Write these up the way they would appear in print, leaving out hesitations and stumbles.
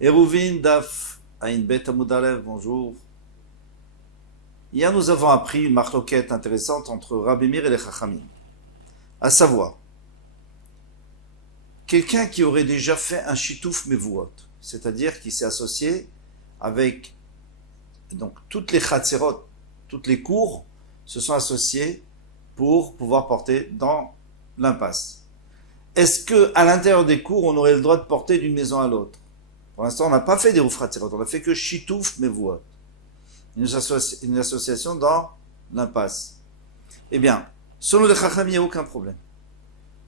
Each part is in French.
Eruvin Daf Ain Bet Amud Aleph, bonjour. Hier, nous avons appris une marloquette intéressante entre Rabbi Meir et les Chachamim. À savoir, quelqu'un qui aurait déjà fait un shitouf mevuot, c'est-à-dire qui s'est associé avec donc toutes les chatzerot, toutes les cours se sont associés pour pouvoir porter dans l'impasse. Est-ce que à l'intérieur des cours, on aurait le droit de porter d'une maison à l'autre? Pour l'instant, on n'a pas fait des chatzerot, on a fait que shitouf mevuot, une association dans l'impasse. Eh bien, selon les Chachamim, il n'y a aucun problème.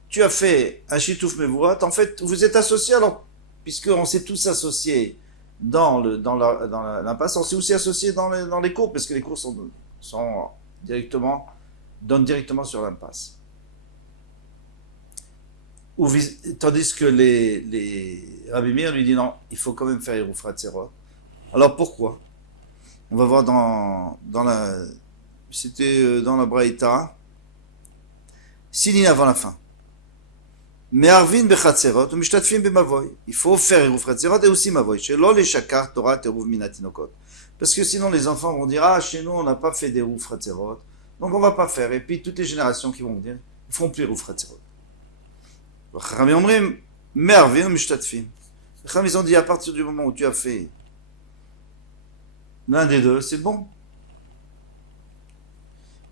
Tu as fait un shitouf mevuot, en fait, vous êtes associés alors, puisqu'on s'est tous associés dans l'impasse, on s'est aussi associés dans les cours, parce que les cours donnent directement sur l'impasse. Tandis que les Rabbi Meir lui dit non, il faut quand même faire Eruv Hatzerot. Alors pourquoi? On va voir c'était dans la Braïta, 6 lignes avant la fin. Me'arvin bechatzerot, u'mishtatfim b'mavoy. Il faut faire Eruv Hatzerot et aussi mavoy. Shelo leshakar Torah teruv minatinokot. Parce que sinon les enfants vont dire, ah, chez nous on n'a pas fait d'Eruv Hatzerot, donc on va pas faire. Et puis toutes les générations qui vont dire, ils feront plus Eruv Hatzerot. Les Chachamim omrim, me'arvin u'mishtatfim. Les Chachamim ont dit, à partir du moment où tu as fait l'un des deux, c'est bon.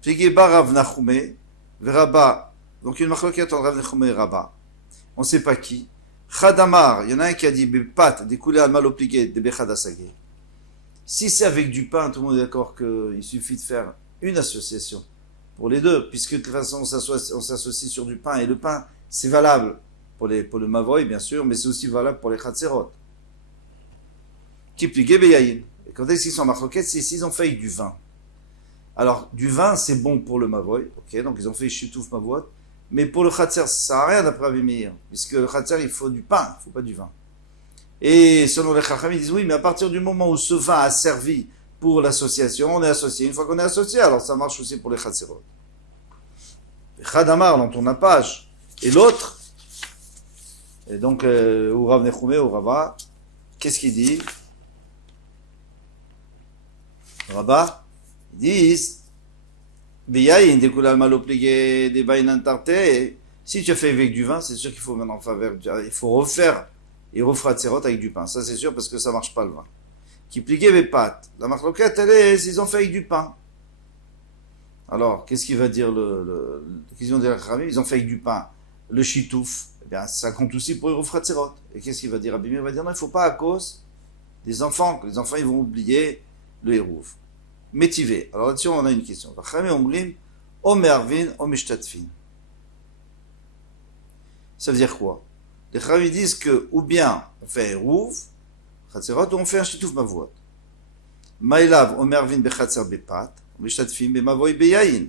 Figeba Rav Nachumé, Veraba. Donc une marloquette entre Rav Nachumé et Rabba. On ne sait pas qui. Chadamar, il y en a un qui a dit Bepat, découlé al mal obligé, de Bechadasagé. Si c'est avec du pain, tout le monde est d'accord qu'il suffit de faire une association pour les deux, puisque de toute façon on s'associe sur du pain, et le pain c'est valable pour le mavoy bien sûr, mais c'est aussi valable pour les chatzerot. Qui pligé beyayin. Et quand est-ce qu'ils sont en marloquette, c'est s'ils ont fait avec du vin. Alors, du vin, c'est bon pour le mavoy, ok, donc ils ont fait shitouf mavoy, mais pour le khatser, ça sert à rien d'après Rabbi Meir, puisque le khatser, il faut du pain, il ne faut pas du vin. Et selon les chachamim, ils disent oui, mais à partir du moment où ce vin a servi pour l'association, on est associé. Une fois qu'on est associé, alors ça marche aussi pour les khatserot. Chadamar, dans ton page, et l'autre, et donc, ou Rav Nechumé, ou Rava, qu'est-ce qu'il dit? Rabat, ils disent, si tu as fait avec du vin, c'est sûr qu'il faut maintenant il faut refaire et refaire Hatzerot avec du pain. Ça, c'est sûr parce que ça marche pas le vin. Qui pliquait les pâtes. La marloquette, ils ont fait avec du pain. Alors, qu'est-ce qu'il va dire qu'est-ce qu'ils ont dit ils ont fait avec du pain. Le chitouf, eh bien, ça compte aussi pour les refaire Hatzerot. Et qu'est-ce qu'il va dire? Rabbi Meir va dire, non, il faut pas à cause des enfants, que les enfants, ils vont oublier le hérouv. Métivé. Alors là-dessus, on a une question. Ça veut dire quoi? Les Chachamim disent que, ou bien on fait un rouv, ou on fait un shitouf mavot. Maïlav, omervin bechatzer bepat, mishtatfim bemavoy beyayin.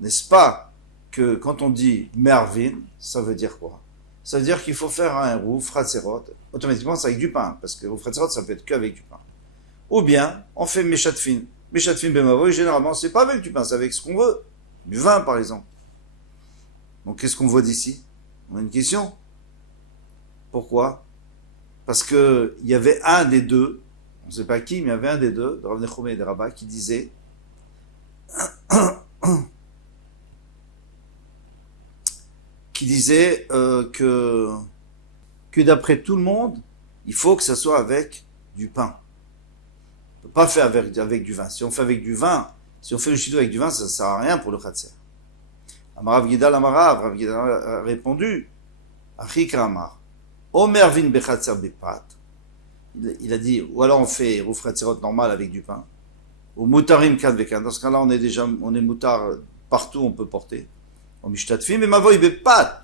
N'est-ce pas que quand on dit mervin, ça veut dire quoi? Ça veut dire qu'il faut faire un rouv, fratzerot, automatiquement c'est avec du pain, parce que rouv fratzerot, ça peut être qu'avec du pain. Ou bien, on fait Meshatfin. Meshatfin Bemavoy, généralement, c'est pas avec du pain, c'est avec ce qu'on veut. Du vin, par exemple. Donc, qu'est-ce qu'on voit d'ici? On a une question. Pourquoi? Parce que il y avait un des deux, on ne sait pas qui, mais il y avait un des deux, de Rav Nechumé et de Rabba, qui disait que d'après tout le monde, il faut que ça soit avec du pain. On ne peut pas faire avec du vin. Si on fait avec du vin, si on fait le shidou avec du vin, ça ne sert à rien pour le khatser. Amarav Gidal Amarav, Rav Gidal a répondu, Achik Ramar, Omer vin bechatser bepat. Il a dit, ou alors on fait rouf khatserot normal avec du pain, ou mutarim kad vekan. Dans ce cas-là, on est mutar partout, on peut porter. On mishtatfim et mavoy bepat.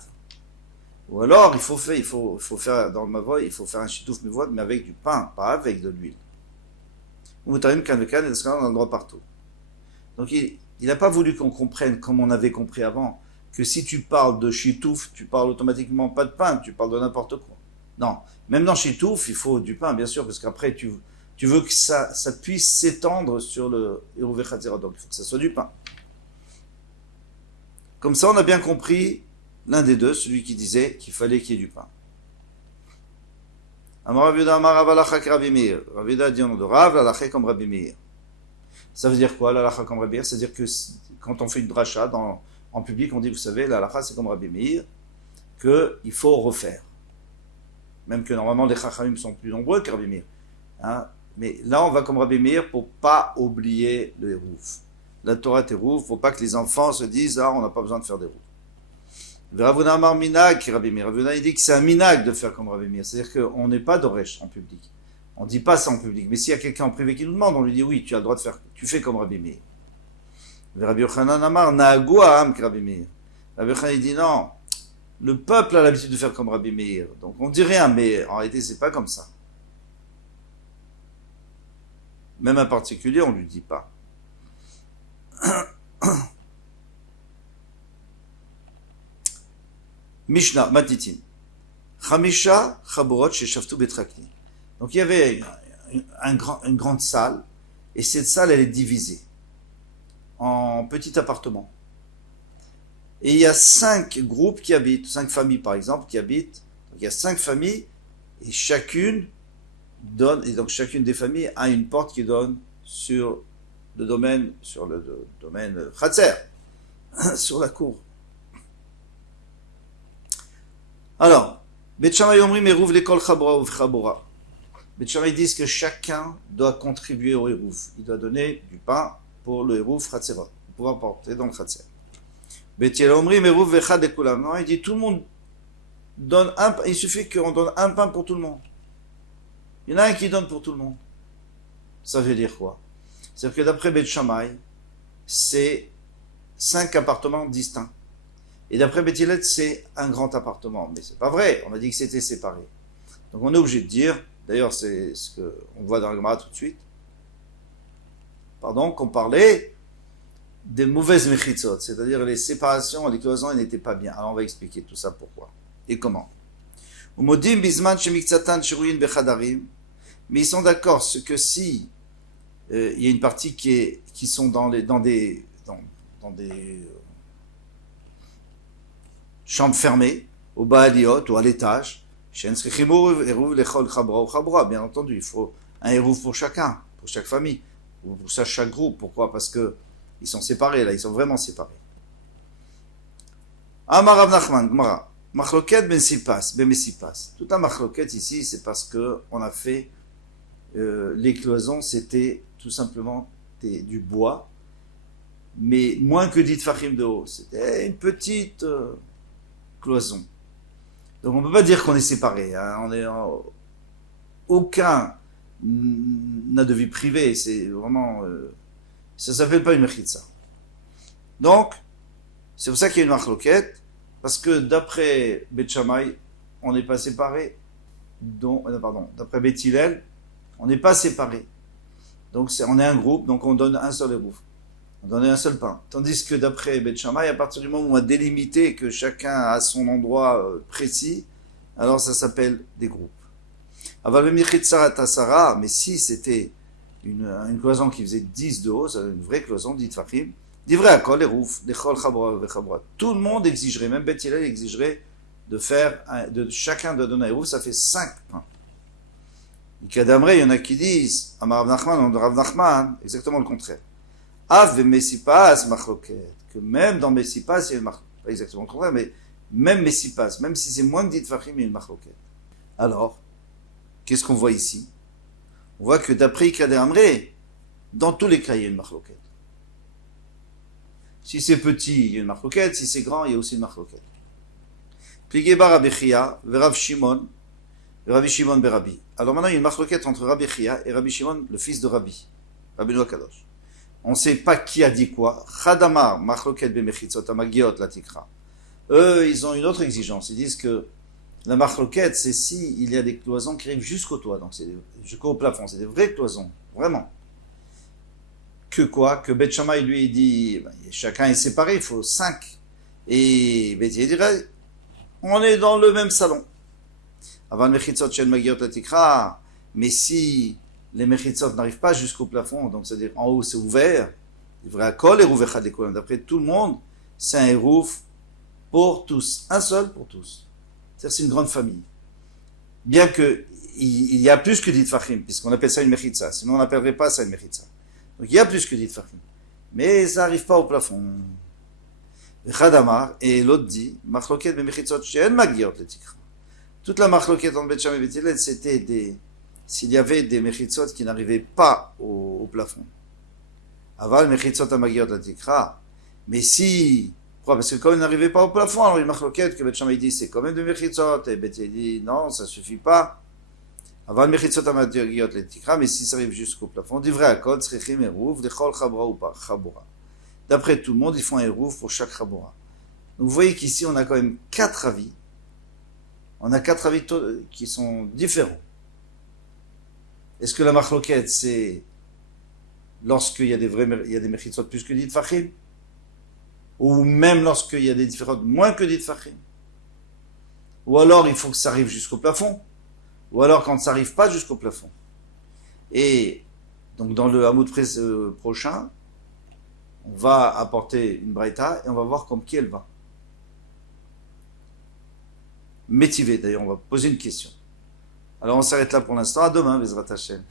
Ou alors, il faut faire dans le mavoy, il faut faire un shitouf mevoid, mais avec du pain, pas avec de l'huile. Mutarim kan vekan, et dans ce cas-là, on a le droit partout. Donc, il n'a pas voulu qu'on comprenne, comme on avait compris avant, que si tu parles de shitouf, tu parles automatiquement pas de pain, tu parles de n'importe quoi. Non. Même dans shitouf, il faut du pain, bien sûr, parce qu'après, tu veux que ça puisse s'étendre sur le Eruv Hatzerot, donc il faut que ça soit du pain. Comme ça, on a bien compris l'un des deux, celui qui disait qu'il fallait qu'il y ait du pain. Amar Rav Yehuda Amar Rav Halacha Rabbi Meir. Rav Yehuda dit au nom de Rav, l'Halacha comme Rabbi Meir. Ça veut dire quoi, l'Halacha comme Rabbi Meir? C'est-à-dire que quand on fait une dracha en public, on dit, vous savez, l'Halacha c'est comme Rabbi Meir, qu'il faut refaire. Même que normalement les Chachamim sont plus nombreux que Rabbi Meir. Hein? Mais là, on va comme Rabbi Meir pour pas oublier le Hérouf. La Torah est Hérouf, il ne faut pas que les enfants se disent, ah, on n'a pas besoin de faire des Hérouf. Rav Huna Amar Minag qui Rabbi Meir. Rav Huna, il dit que c'est un minag de faire comme Rabbi Meir. C'est-à-dire qu'on n'est pas d'Oresh en public. On ne dit pas ça en public. Mais s'il y a quelqu'un en privé qui nous demande, on lui dit oui, tu as le droit de faire, tu fais comme Rabbi Meir. Rabbi Yochanan Amar Naagu Ha'am qui Rabbi Meir. Rabbi Yochanan, il dit non, le peuple a l'habitude de faire comme Rabbi Meir. Donc on dit rien, mais en réalité, c'est pas comme ça. Même un particulier, on ne lui dit pas. Mishnah, Matitin. Chamisha Chaborot Sheshaftu Betrakni. Donc il y avait une grande salle, et cette salle, elle est divisée en petits appartements. Et il y a 5 groupes qui habitent, 5 familles par exemple, qui habitent. Donc il y a 5 familles, et chacune donne, et donc chacune des familles a une porte qui donne sur le domaine Khatser, sur la cour. Alors, Bet Shammai Omrim Eruv Lekol Chabora ou Chabora. Bet Shammai disent que chacun doit contribuer au Eruv. Il doit donner du pain pour le Eruv Khatserot, pour pouvoir porter dans le Khatser. Bet Hillel Omrim Eruv Vechad Lekulam. Non, il dit tout le monde donne un pain. Il suffit qu'on donne un pain pour tout le monde. Il y en a un qui donne pour tout le monde. Ça veut dire quoi? C'est-à-dire que d'après Bet Shammai, c'est 5 appartements distincts. Et d'après Bet Hillel, c'est un grand appartement. Mais c'est pas vrai. On a dit que c'était séparé. Donc on est obligé de dire, d'ailleurs c'est ce qu'on voit dans la Gemara tout de suite, pardon, qu'on parlait des mauvaises mechitzot, c'est-à-dire les séparations, les cloisons, elles n'étaient pas bien. Alors on va expliquer tout ça pourquoi. Et comment. Umodim bizman shemiktsatan shiruyin bechadarim. Mais ils sont d'accord, ce que si il y a une partie qui sont dans des chambres fermées, au Baaliot ou à l'étage, bien entendu, il faut un hérouf pour chacun, pour chaque famille, ou pour chaque groupe. Pourquoi? Parce que ils sont séparés, là, ils sont vraiment séparés. Amar Rav Nachman, Gemara, machloket ben mesipas. Toute la machloket ici, c'est parce que on a fait les cloisons, c'était tout simplement du bois, mais moins que 10 tfachim de haut. C'était une petite cloison. Donc on ne peut pas dire qu'on est séparés. Hein. Aucun n'a de vie privée. C'est vraiment... ça ne s'appelle pas une mechitza. Donc, c'est pour ça qu'il y a une machloket, parce que d'après Bet Shammai, on n'est pas séparés. D'après Bet Hillel, on n'est pas séparés. Donc on est un groupe, donc on donne un seul hérouf. On donne un seul pain. Tandis que d'après Bet Shammai, à partir du moment où on a délimité que chacun a son endroit précis, alors ça s'appelle des groupes. Mais si c'était une cloison qui faisait 10 de haut, c'est une vraie cloison, 10 tfachim, d'ivrei akol hérouf, lechol chabora vechabora. Tout le monde exigerait, même Bet Hillel exigerait chacun doit donner un hérouf, ça fait 5 pains. Il y en a qui disent, Amar Rav Nachman, exactement le contraire. Av Messipas machloket, que même dans Messipas, il y a une machloket. Pas exactement le contraire, mais même Messipas, même si c'est moins de 10 tfachim, il y a une machloket. Alors, qu'est-ce qu'on voit ici? On voit que d'après Ikader Amré, dans tous les cas, il y a une machloket. Si c'est petit, il y a une machloket. Si c'est grand, il y a aussi une machloket. Pligé bar Rabbi Chia, Rav Shimon, Rabbi Shimon Berabi. Alors maintenant, il y a une machloket entre Rabbi Chia et Rabbi Shimon, le fils de Rabbi, Rabbeinu Kadosh. On ne sait pas qui a dit quoi. Chadamar, machloket bemechitzot amagiot la tikra. Eux, ils ont une autre exigence. Ils disent que la machloket, c'est si il y a des cloisons qui arrivent jusqu'au toit, donc c'est jusqu'au plafond. C'est des vraies cloisons, vraiment. Que quoi? Que Bet Shammai, lui, il dit, chacun est séparé, il faut 5. Et Bet Hillel dirait, on est dans le même salon. Avant mechitzot shel magiot la tikra, mais si les mechitzot n'arrivent pas jusqu'au plafond, donc c'est-à-dire en haut c'est ouvert, il devrait akol hérouf echad lekulam. D'après tout le monde, c'est un hérouf pour tous, un seul pour tous. C'est-à-dire c'est une grande famille. Bien que il y a plus que dit Fahim, puisqu'on appelle ça une Mechitza. Sinon, on n'appellerait pas ça une Mechitza. Donc, il y a plus que dit Fahim. Mais ça n'arrive pas au plafond. Khadamar, et l'autre dit, Machloket be Mechitzot she'en magiot le tikra. Toute la Machloket en Bet Shammai et Bet Hillel, c'était s'il y avait des Mechitzot qui n'arrivaient pas au plafond. Aval Mechitzot a magiot le tikra. Mais si, pourquoi? Parce que quand ils n'arrivaient pas au plafond, alors il Machloket que Bet Shammai dit, c'est quand même des Mechitzot, et Bet Hillel dit, non, ça suffit pas. Avant Mechitzot Amagiot le tikra, mais si ça arrive jusqu'au plafond, divrei hakol, tzrichim eruv, dechol chabra ou par chabura. D'après tout le monde, ils font un eruv pour chaque chabura. Donc vous voyez qu'ici, on a quand même 4 avis. On a 4 avis qui sont différents. Est-ce que la machloket, c'est lorsqu'il y a des mechitzot plus que dit fachim? Ou même lorsqu'il y a des différentes moins que dit fachim? Ou alors, il faut que ça arrive jusqu'au plafond? Ou alors quand ça n'arrive pas jusqu'au plafond? Et donc dans le Hamoud prochain, on va apporter une braïta et on va voir comme qui elle va. Métivé d'ailleurs, on va poser une question. Alors on s'arrête là pour l'instant, à demain, Bezrat Hashem.